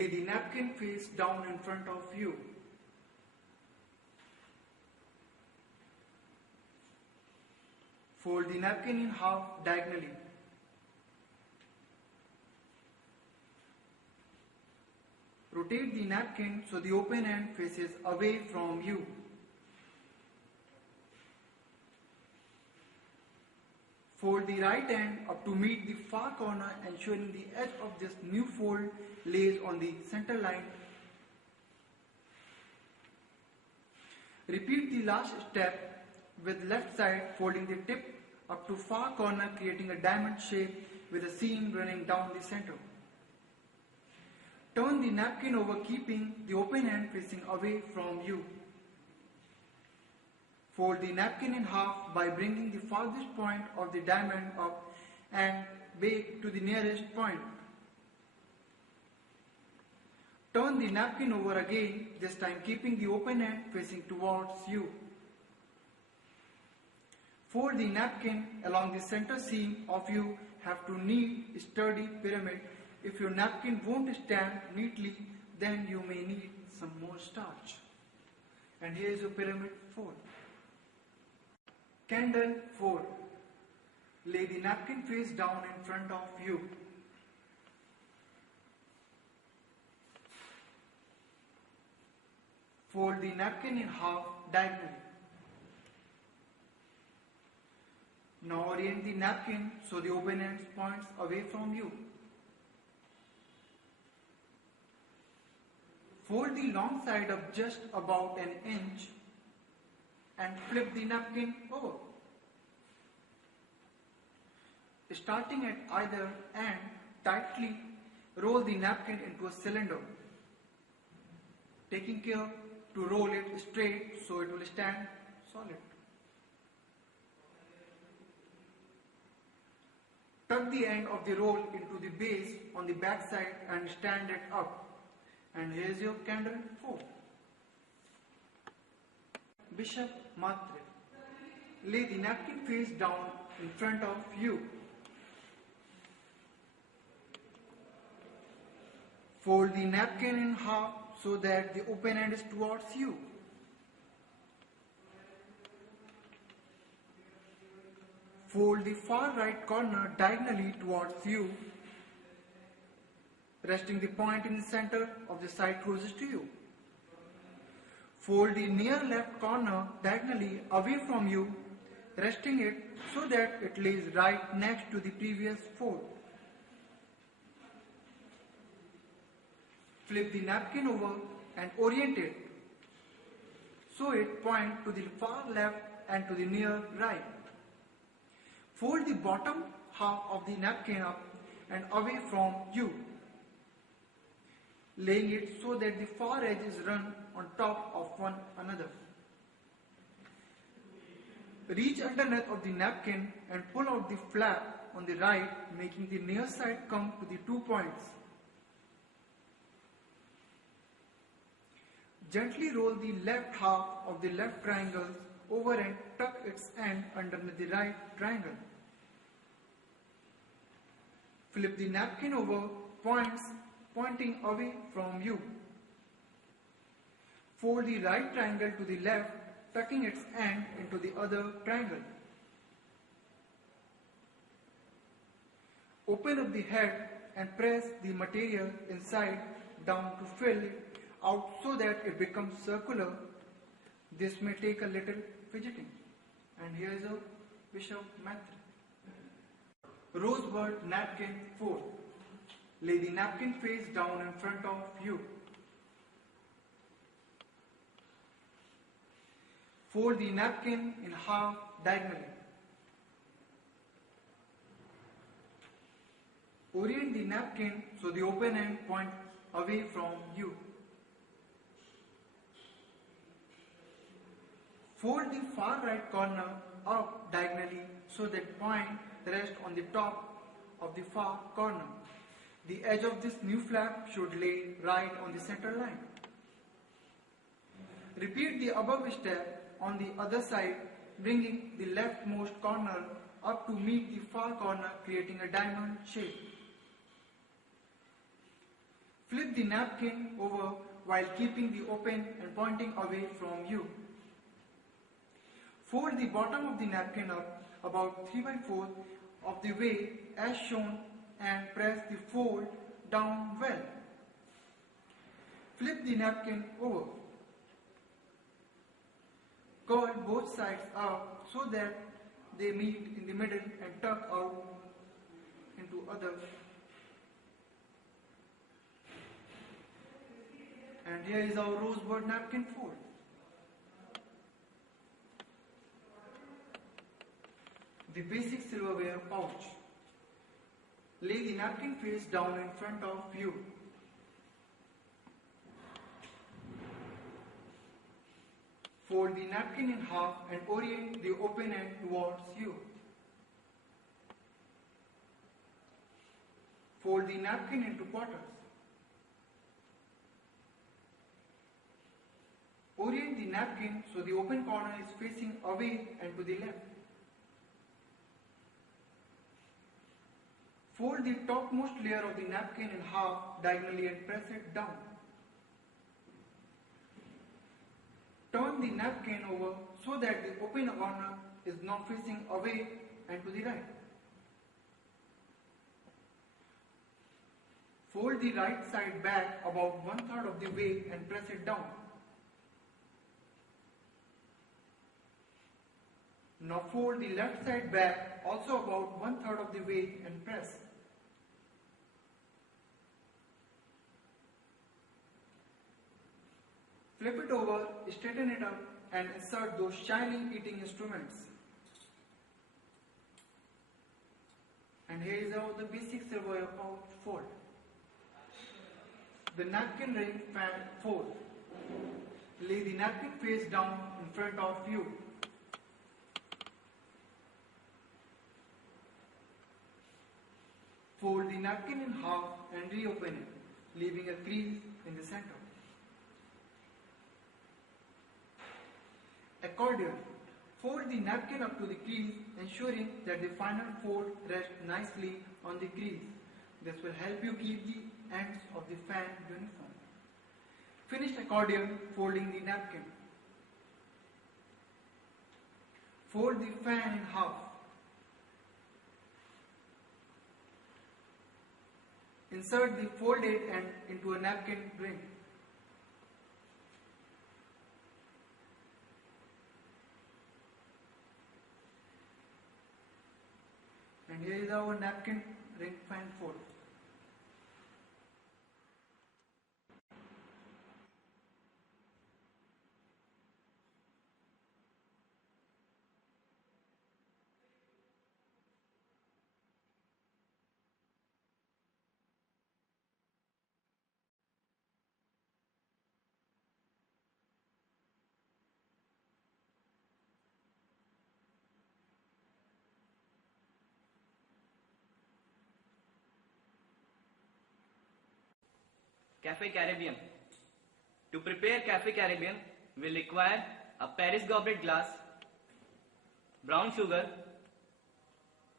Lay the napkin face down in front of you. Fold the napkin in half diagonally. Rotate the napkin so the open end faces away from you. Fold the right end up to meet the far corner, ensuring the edge of this new fold lays on the center line. Repeat the last step with left side, folding the tip up to far corner, creating a diamond shape with a seam running down the center. Turn the napkin over, keeping the open end facing away from you. Fold the napkin in half by bringing the farthest point of the diamond up and back to the nearest point. Turn the napkin over again, this time keeping the open end facing towards you. Fold the napkin along the center seam of you have to need a sturdy pyramid. If your napkin won't stand neatly, then you may need some more starch. And here is your pyramid 4. Candle 4. Lay the napkin face down in front of you. Fold the napkin in half diagonally. Now orient the napkin so the open end points away from you. Fold the long side up just about an inch and flip the napkin over. Starting at either end, tightly roll the napkin into a cylinder, taking care to roll it straight so it will stand solid. Tuck the end of the roll into the base on the back side and stand it up. And here is your candle 4. Bishop Matre. Lay the napkin face down in front of you. Fold the napkin in half so that the open end is towards you. Fold the far right corner diagonally towards you, resting the point in the center of the side closest to you. Fold the near left corner diagonally away from you, resting it so that it lays right next to the previous fold. Flip the napkin over and orient it so it points to the far left and to the near right. Fold the bottom half of the napkin up and away from you, laying it so that the far edges run on top of one another. Reach underneath of the napkin and pull out the flap on the right, making the near side come to the 2 points. Gently roll the left half of the left triangle over and tuck its end underneath the right triangle. Flip the napkin over, pointing away from you. Fold the right triangle to the left, tucking its end into the other triangle. Open up the head and press the material inside down to fill it out so that it becomes circular. This may take a little fidgeting. And here is a Bishop Matre. Rosebud napkin 4. Lay the napkin face down in front of you. Fold the napkin in half diagonally. Orient the napkin so the open end points away from you. Fold the far right corner up diagonally so that point rests on the top of the far corner. The edge of this new flap should lay right on the center line. Repeat the above step on the other side, bringing the leftmost corner up to meet the far corner, creating a diamond shape. Flip the napkin over while keeping the open and pointing away from you. Fold the bottom of the napkin up about 3/4 of the way as shown and press the fold down well. Flip the napkin over. Curl both sides up so that they meet in the middle and tuck out into other. And here is our rosebud napkin fold. The basic silverware pouch. Lay the napkin face down in front of you. Fold the napkin in half and orient the open end towards you. Fold the napkin into quarters. Orient the napkin so the open corner is facing away and to the left. Fold the topmost layer of the napkin in half diagonally and press it down. Turn the napkin over so that the open corner is now facing away and to the right. Fold the right side back about 1/3 of the way and press it down. Now fold the left side back also about 1/3 of the way and press. Flip it over, straighten it up and insert those shiny eating instruments. And here is how the basic silverware pouch fold. The napkin ring fan fold. Lay the napkin face down in front of you. Fold the napkin in half and reopen it, leaving a crease in the center. Accordion. Fold the napkin up to the crease, ensuring that the final fold rests nicely on the crease. This will help you keep the ends of the fan uniform. Finished accordion folding the napkin. Fold the fan in half. Insert the folded end into a napkin ring. And here is our napkin ring fan fold. Cafe Caribbean. To prepare Cafe Caribbean, we'll require a Paris goblet glass, brown sugar,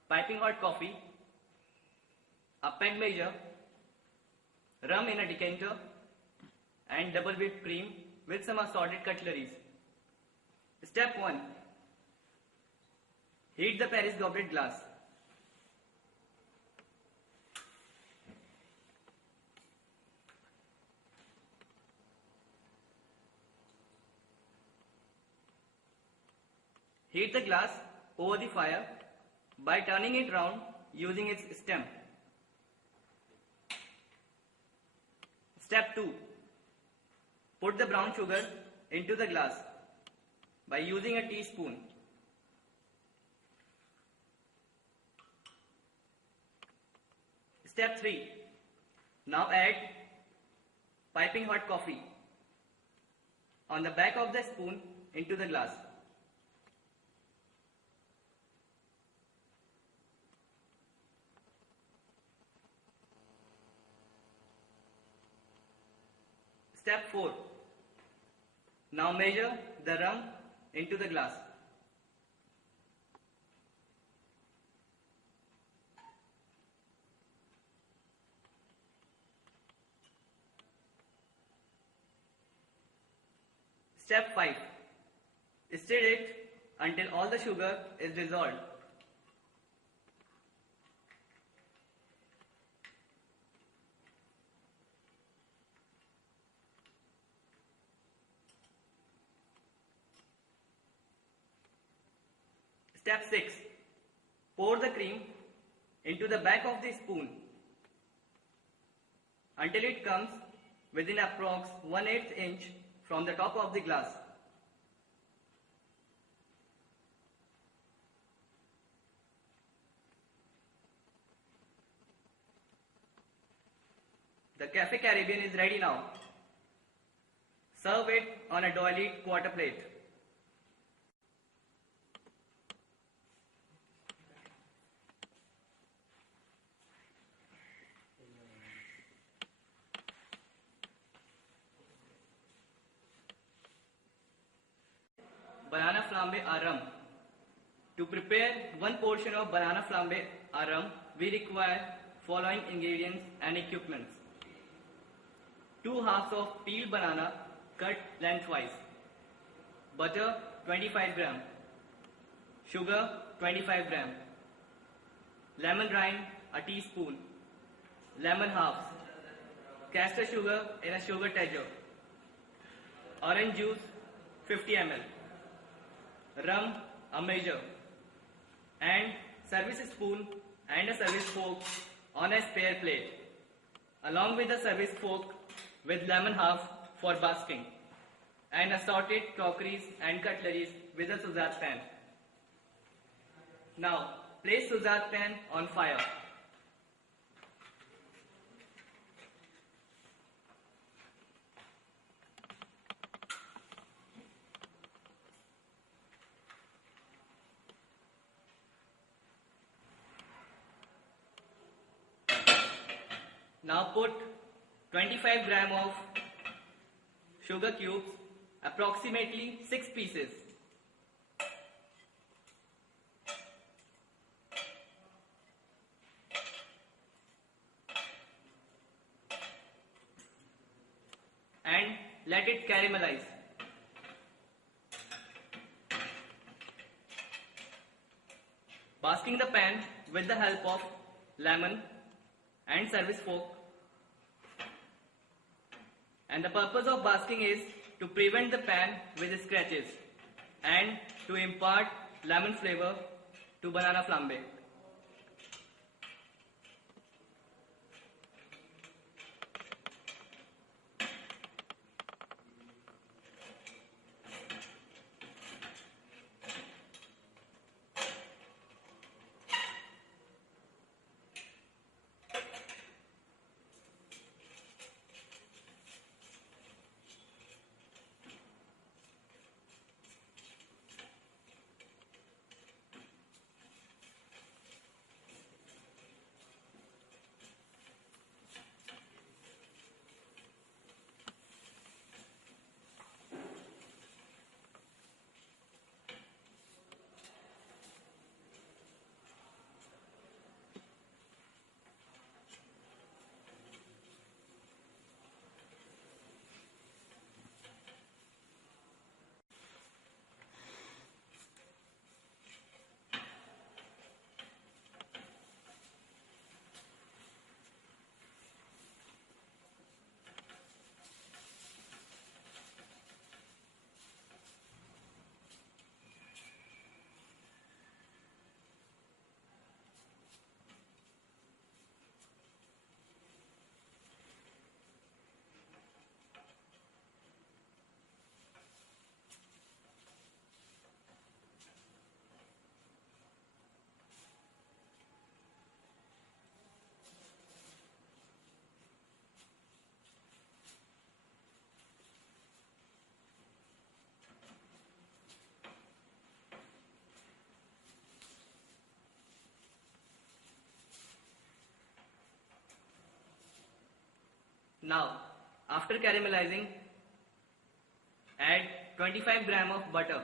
piping hot coffee, a peg measure, rum in a decanter, and double whipped cream with some assorted cutleries. Step 1. Heat the Paris goblet glass. Heat the glass over the fire by turning it round using its stem. Step 2. Put the brown sugar into the glass by using a teaspoon. Step 3. Now add piping hot coffee on the back of the spoon into the glass. Step 4. Now measure the rum into the glass. Step 5. Stir it until all the sugar is dissolved. Step 6. Pour the cream into the back of the spoon until it comes within approx 1/8 inch from the top of the glass. The Cafe Caribbean is ready now. Serve it on a doily quarter plate. Banana flambe à rum. To prepare one portion of banana flambe à rum, we require following ingredients and equipments. 2 halves of peeled banana cut lengthwise. Butter 25 gram. Sugar 25 gram. Lemon rind a teaspoon. Lemon halves. Castor sugar in a sugar tedger. Orange juice 50 ml. Rum a measure. And service spoon and a service fork on a spare plate, along with a service fork with lemon half for basking, and assorted crockeries and cutleries with a Suzette pan. Now, place Suzette pan on fire. Now put 25 gram of sugar cubes, approximately 6 pieces. And let it caramelize. Basking the pan with the help of lemon and service fork. And the purpose of basking is to prevent the pan with scratches and to impart lemon flavor to banana flambe. Now, after caramelizing, add 25 gram of butter.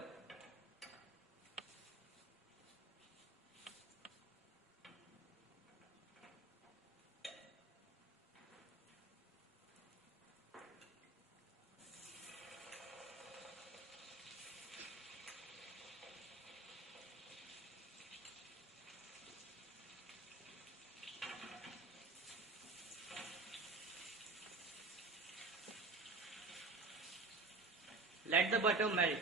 Let the butter melt.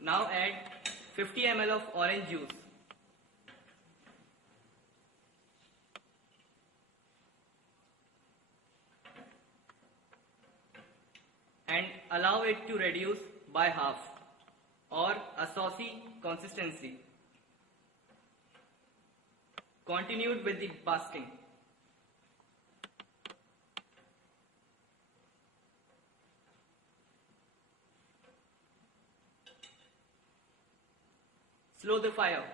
Now add 50 ml of orange juice. And allow it to reduce by half or a saucy consistency. Continued with the basting. Slow the fire.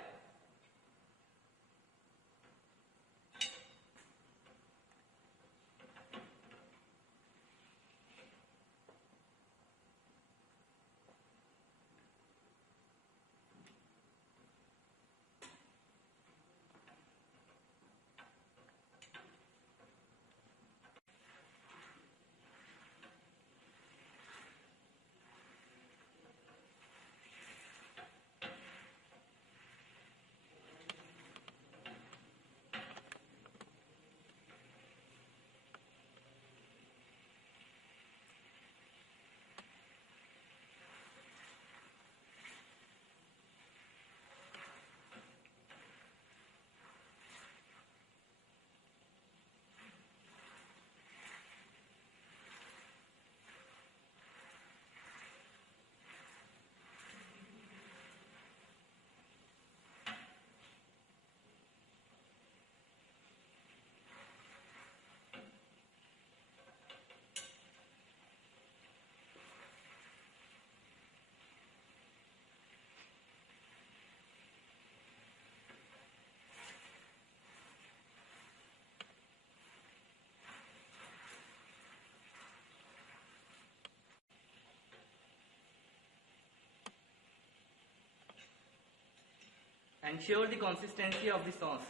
Ensure the consistency of the sauce.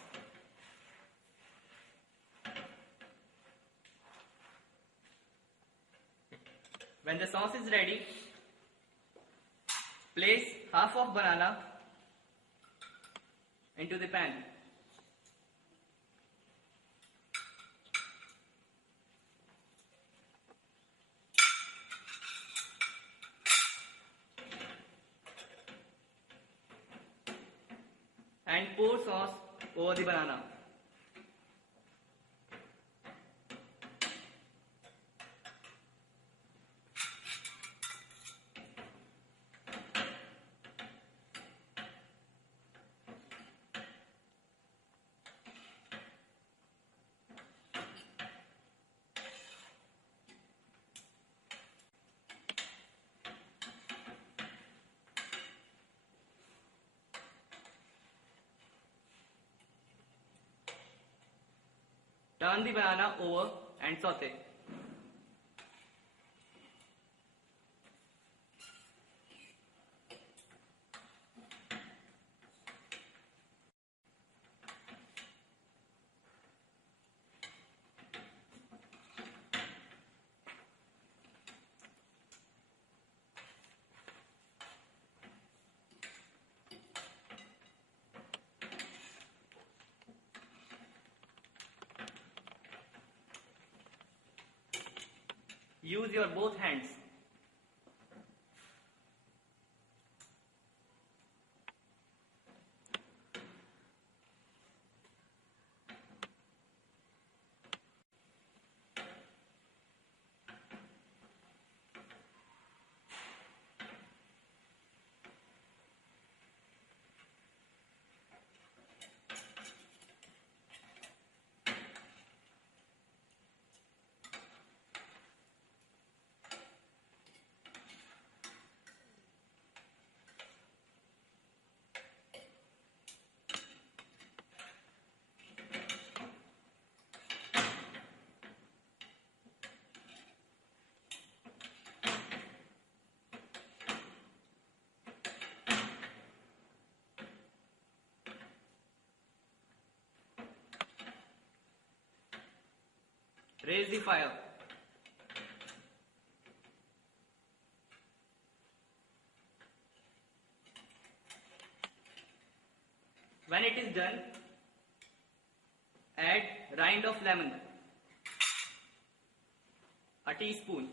When the sauce is ready, place half of banana into the pan. And pour sauce over the banana. Turn the banana over and saute. Use your both hands. Raise the fire. When it is done, add rind of lemon, a teaspoon.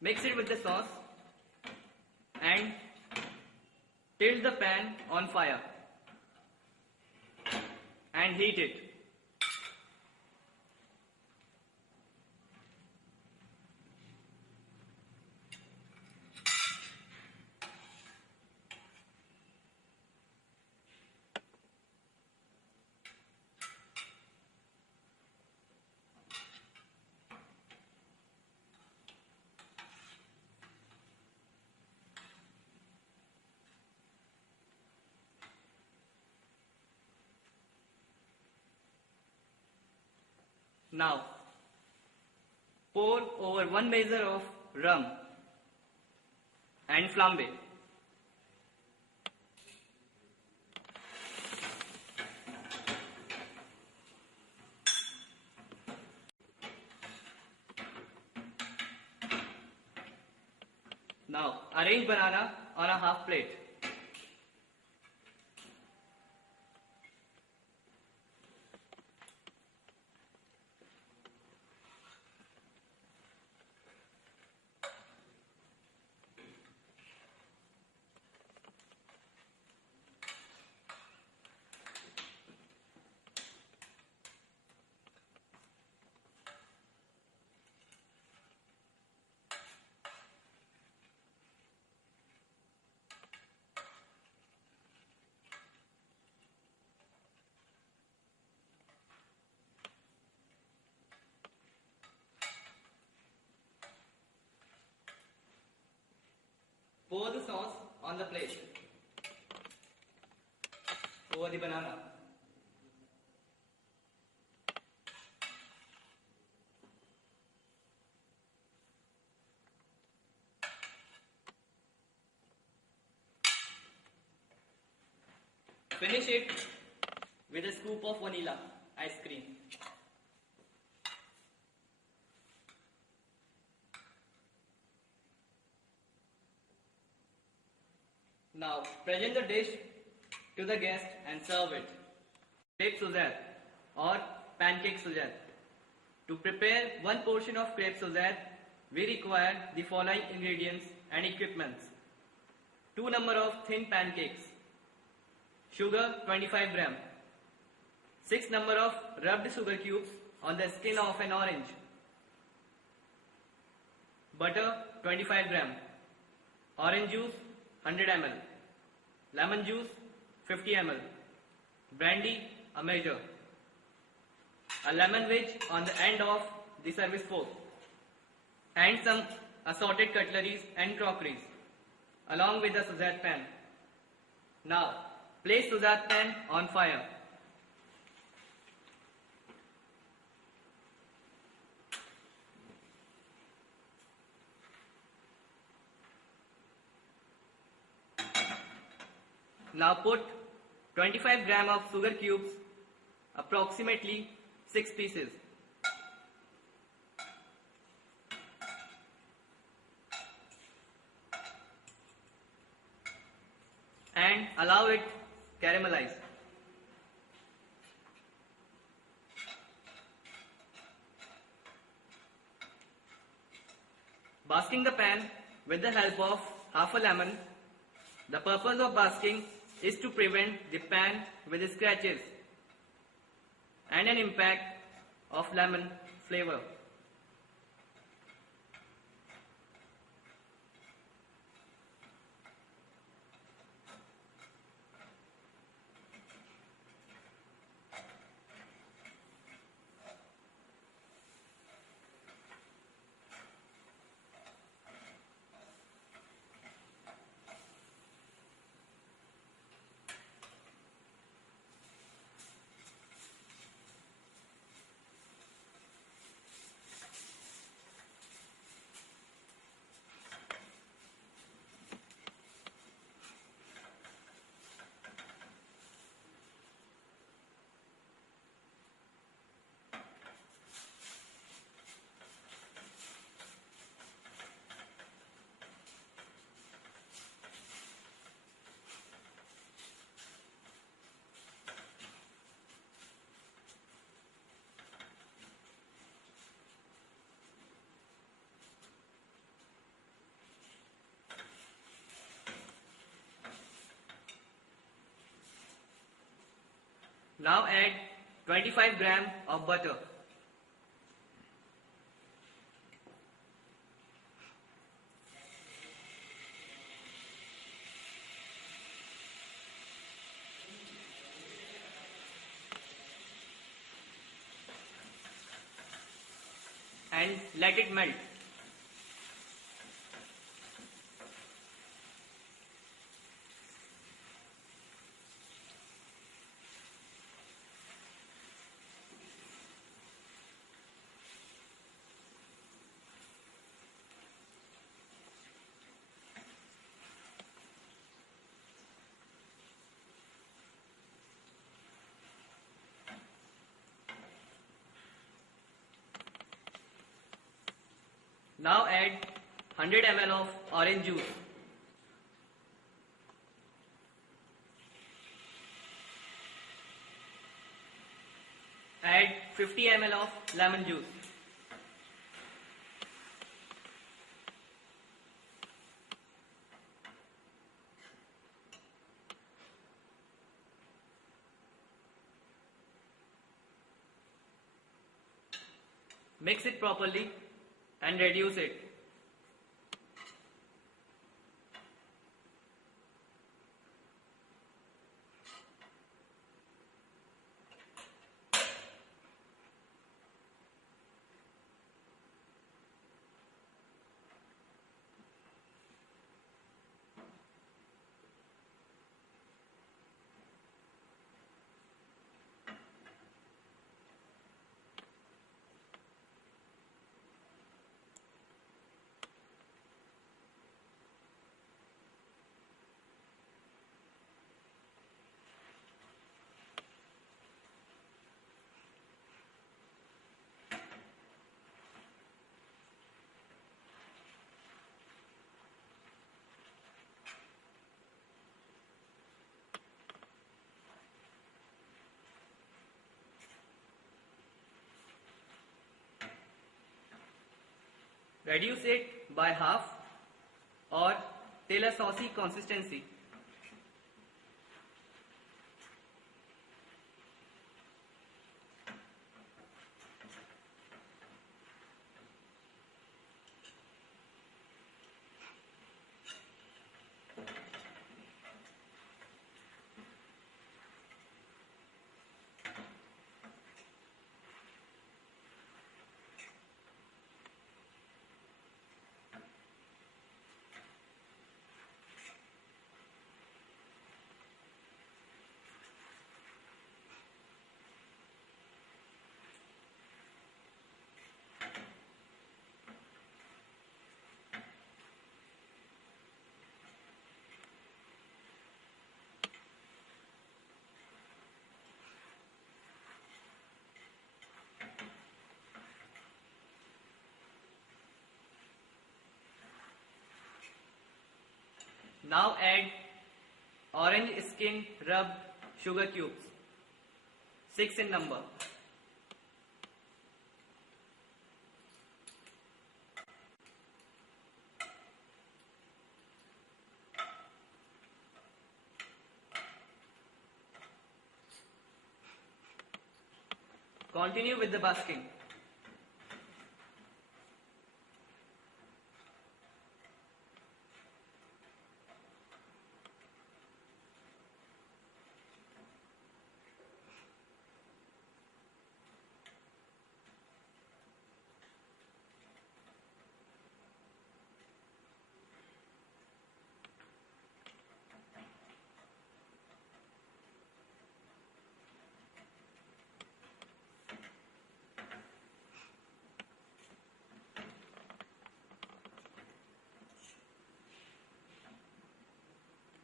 Mix it with the sauce and tilt the pan on fire and heat it. Now, pour over 1 measure of rum and flambe. Now, arrange banana on a half plate. Pour the sauce on the plate over the banana. Finish it with a scoop of vanilla ice cream. Now present the dish to the guest and serve it. Crepe Suzette or pancake Suzette. To prepare one portion of crepe Suzette, we require the following ingredients and equipments. 2 number of thin pancakes, sugar 25 gram, 6 number of rubbed sugar cubes on the skin of an orange, butter 25 gram, orange juice 100 ml, lemon juice 50 ml, brandy a measure, a lemon wedge on the end of the service fork, and some assorted cutleries and crockeries along with the Suzette pan. Now place Suzette pan on fire. Now put 25 gram of sugar cubes, approximately 6 pieces. And allow it caramelize. Basking the pan with the help of half a lemon. The purpose of basking is to prevent the pan with scratches and an impact of lemon flavor. Now add 25 gram of butter. And let it melt. Now add 100 ml of orange juice. Add 50 ml of lemon juice. Mix it properly and reduce it. Reduce it by half or till a saucy consistency. Now add orange skin rubbed sugar cubes, 6 in number. Continue with the basking.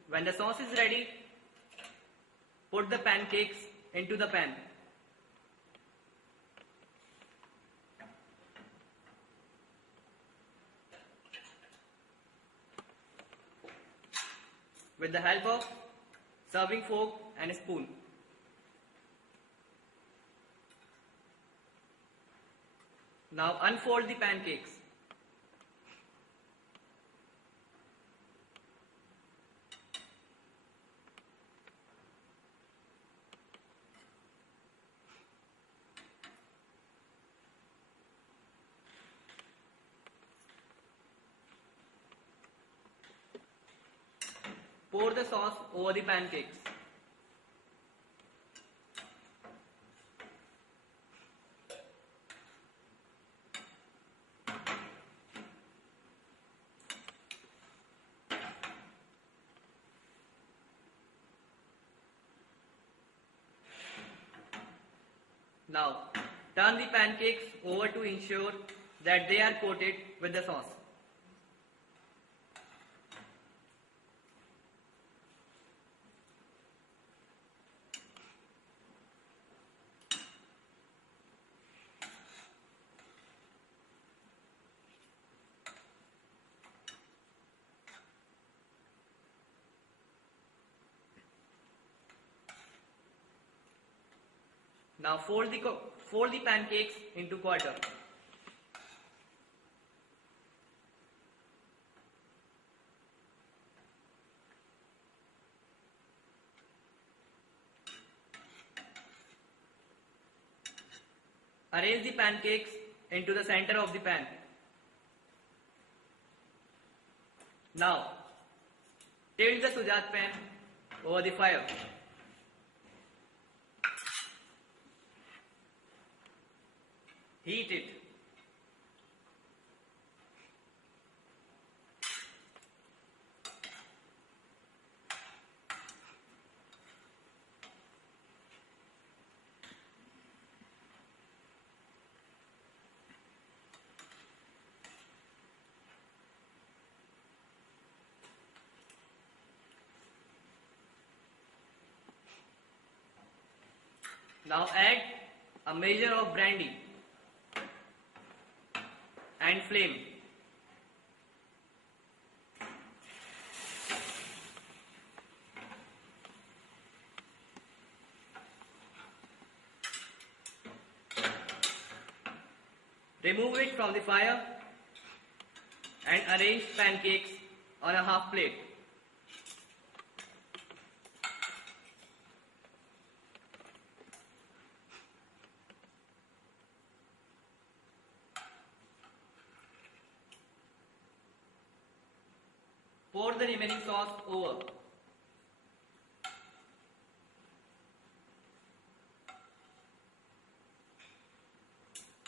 When the sauce is ready, put the pancakes into the pan. With the help of serving fork and a spoon. Now unfold the pancakes. Pour the sauce over the pancakes. Now, turn the pancakes over to ensure that they are coated with the sauce. Now fold the pancakes into quarter. Arrange the pancakes into the center of the pan. Now, tilt the Sujat pan over the fire. Heat it. Now add a measure of brandy and flame. Remove it from the fire and arrange pancakes on a half plate. Pour the remaining sauce over.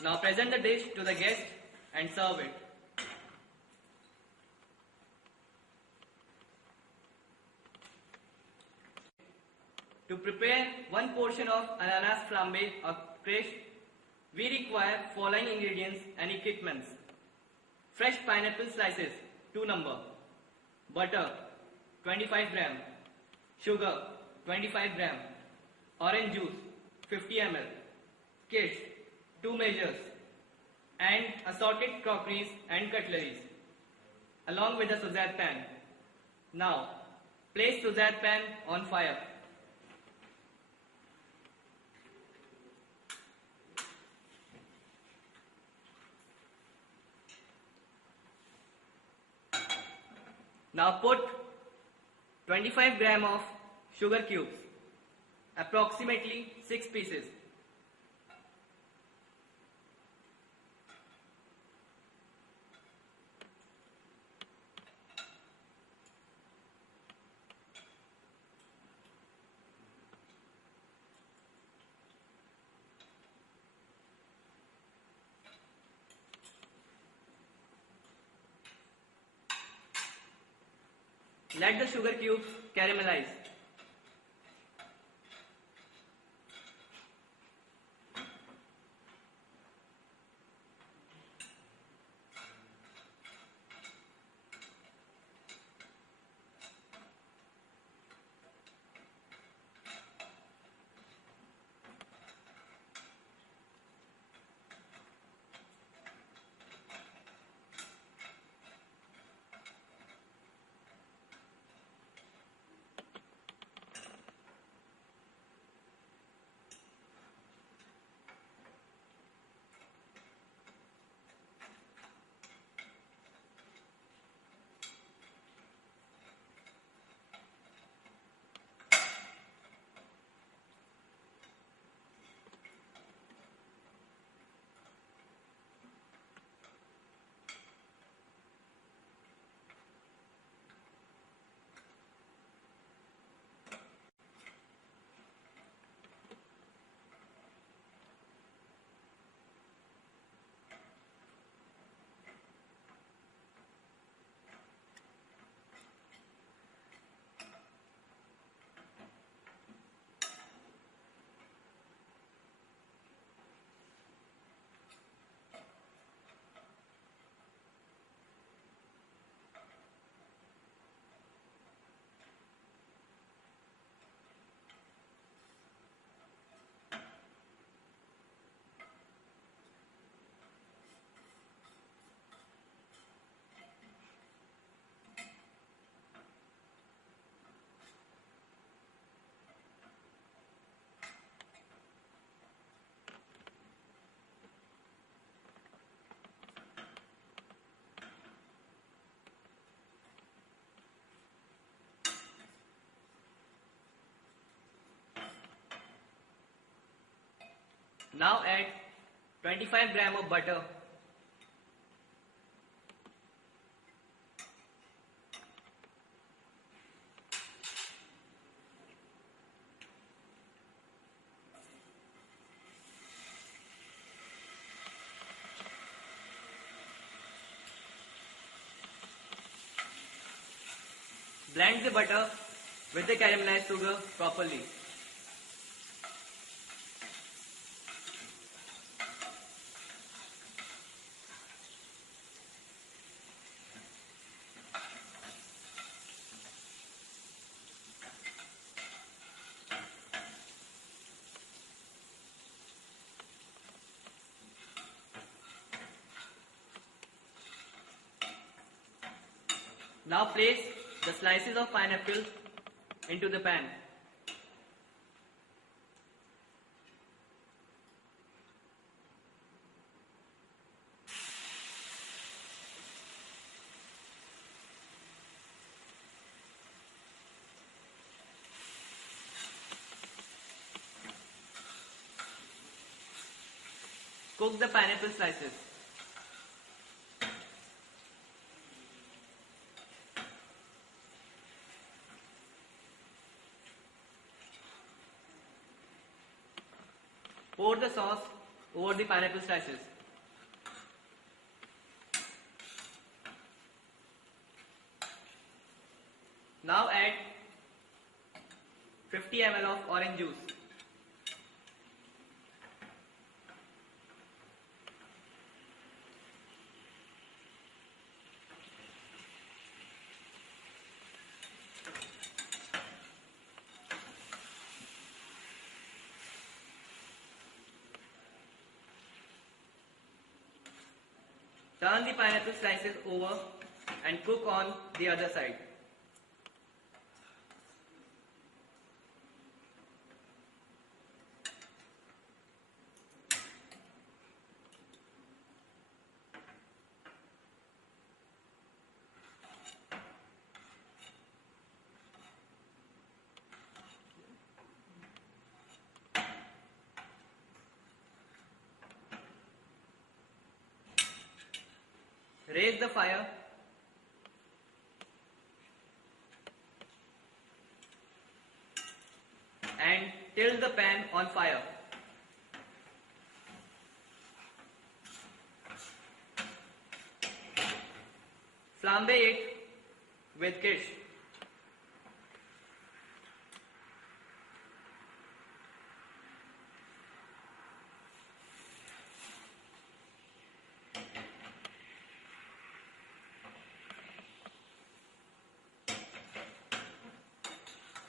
Now present the dish to the guest and serve it. To prepare one portion of ananas flambe or crushed, we require following ingredients and equipments. Fresh pineapple slices, 2 number. Butter, 25 gram. Sugar, 25 gram. Orange juice, 50 ml. Kids, 2 measures. And assorted crockeries and cutleries, along with the Suzette pan. Now, place Suzette pan on fire. Now put 25 gram of sugar cubes, approximately 6 pieces. Let the sugar cubes caramelize. Now add 25 gram of butter. Blend the butter with the caramelized sugar properly. Now place the slices of pineapple into the pan. Cook the pineapple slices. Pour the sauce over the pineapple slices. Now add 50 ml of orange juice. Turn the pineapple slices over and cook on the other side. Raise the fire and tilt the pan on fire. Flambe it with kish.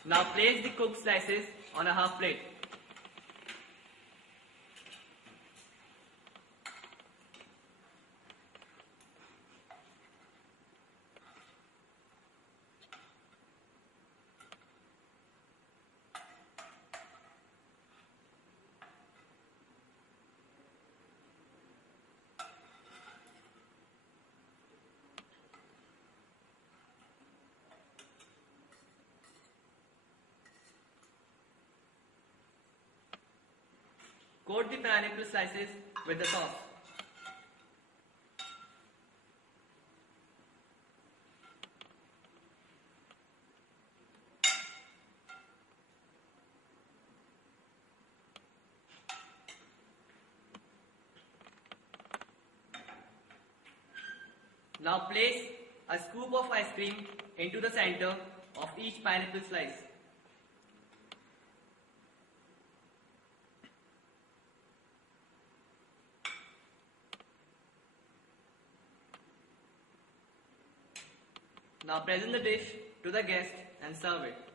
Now place the cooked slices on a half plate. Coat the pineapple slices with the sauce. Now place a scoop of ice cream into the center of each pineapple slice. Now present the dish to the guest and serve it.